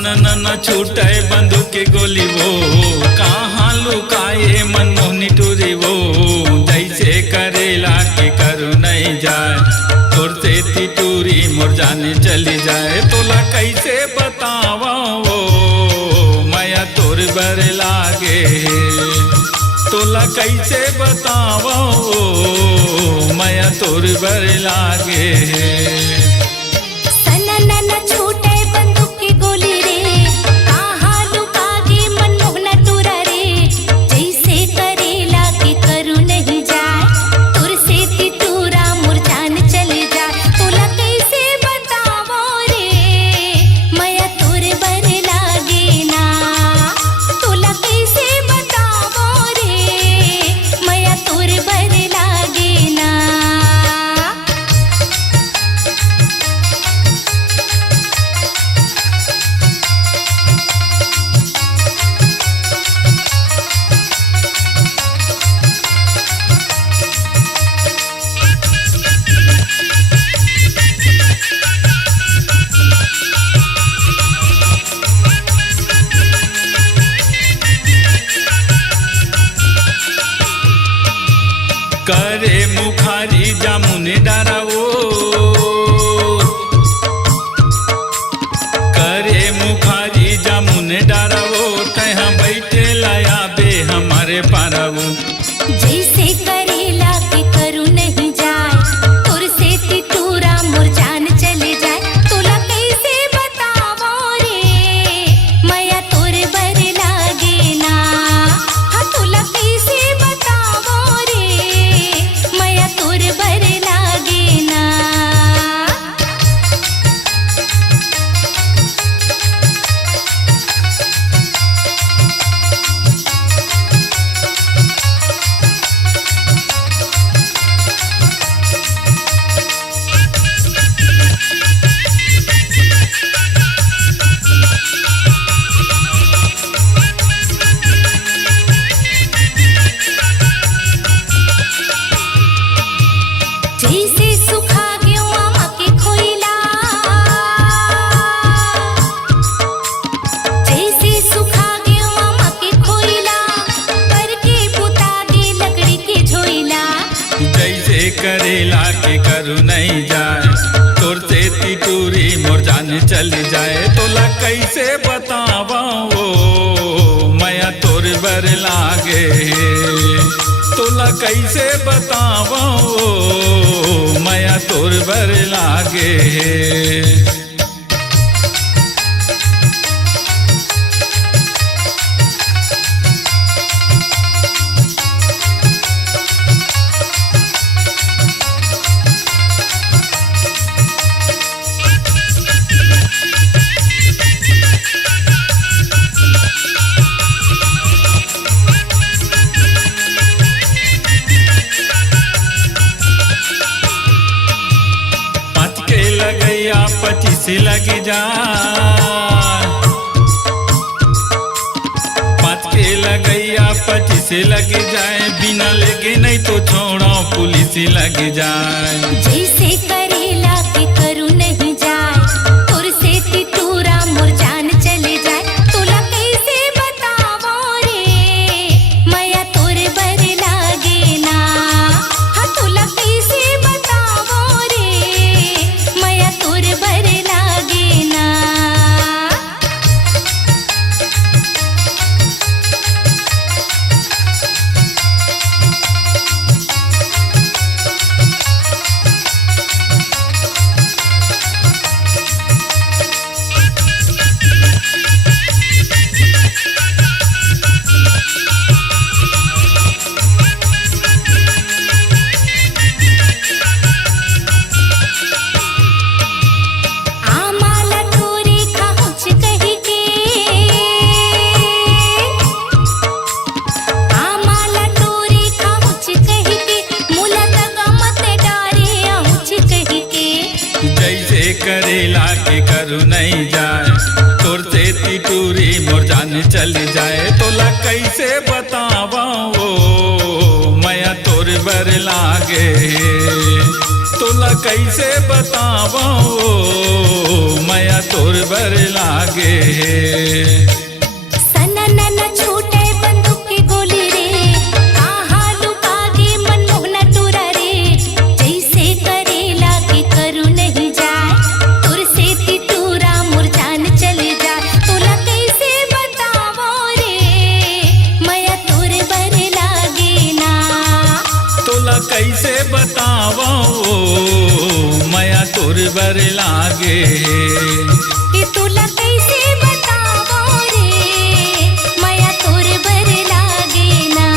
सन न छूटे बंदूक की गोली वो, कहाँ लुकाए मनमोहनी टूरी वो, जैसे करेला के करू नहीं जाए, तोर से तिटूरी मोर जाने चली जाए। तोला कैसे बतावा वो माया तोर बर लागे, तोला कैसे बतावा वो माया तोर बर लागे। करे मुखारी जामुन डरावो, करे मुखारी जामुन डरावो, तहाँ बैठे लाया बे हमारे पारावो। जैसे करेला के करू नहीं जाए, तुर से तिटूरा मोर जान चले जाए। तोला कैसे बतावो रे माया तोर बर लागे ना, हाँ तोला कैसे बतावो रे माया तोर बर लागे ना। जैसे सुखा गयो आमा के खोइला, जैसे सुखा गयो आमा के खोइला, करके बुता दे लकड़ी के झोइला। जैसे करेला के करू नहीं जाए, तोर से तिटूरी मोर जान चली जाए। तोला कैसे बतावा वो माया तोर बर लागे, तोला कैसे बतावा वो माया तोर बर लागे। लगैया 25 लग जाए, 5 के लगैया 25 लग जाए, बिना लगे नहीं तो छोड़ा पुलिस लग जाए। जैसे करेला के करू नहीं जाए, तुर से तिटूरा मोर जान चले जाए। तोला कैसे बतावो रे माया तोर बर लागे ना, हाँ तोला कैसे बतावो रे माया तोर बर लागे ना। करेला के करू नहीं जाए, तोर से तिटूरी मोर जान चली जाए। तोला कैसे बतावा वो माया तोर बर लागे, तोला कैसे बतावो माया तोर बर लागे सननन छूटे बंदूक की गोली रे कहाँ लुकागे मनमोहना तोरा रे जैसे करेला के करू नहीं जाए तुर से तिटूरा मुरझान चले जाए तोला कैसे बतावो रे माया तोर बर लागे ना तोला कैसे बतावो माया तोर बर लागे कि तोला कैसे बतावो रे माया तोर बर लागे ना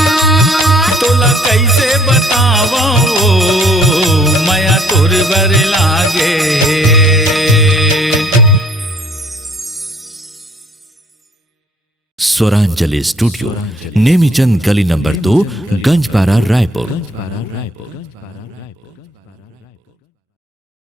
तोला कैसे बतावो माया तोर बर लागे। स्वरांजलि स्टूडियो, नेमीचंद गली नंबर 2, गंजपारा, रायपुर।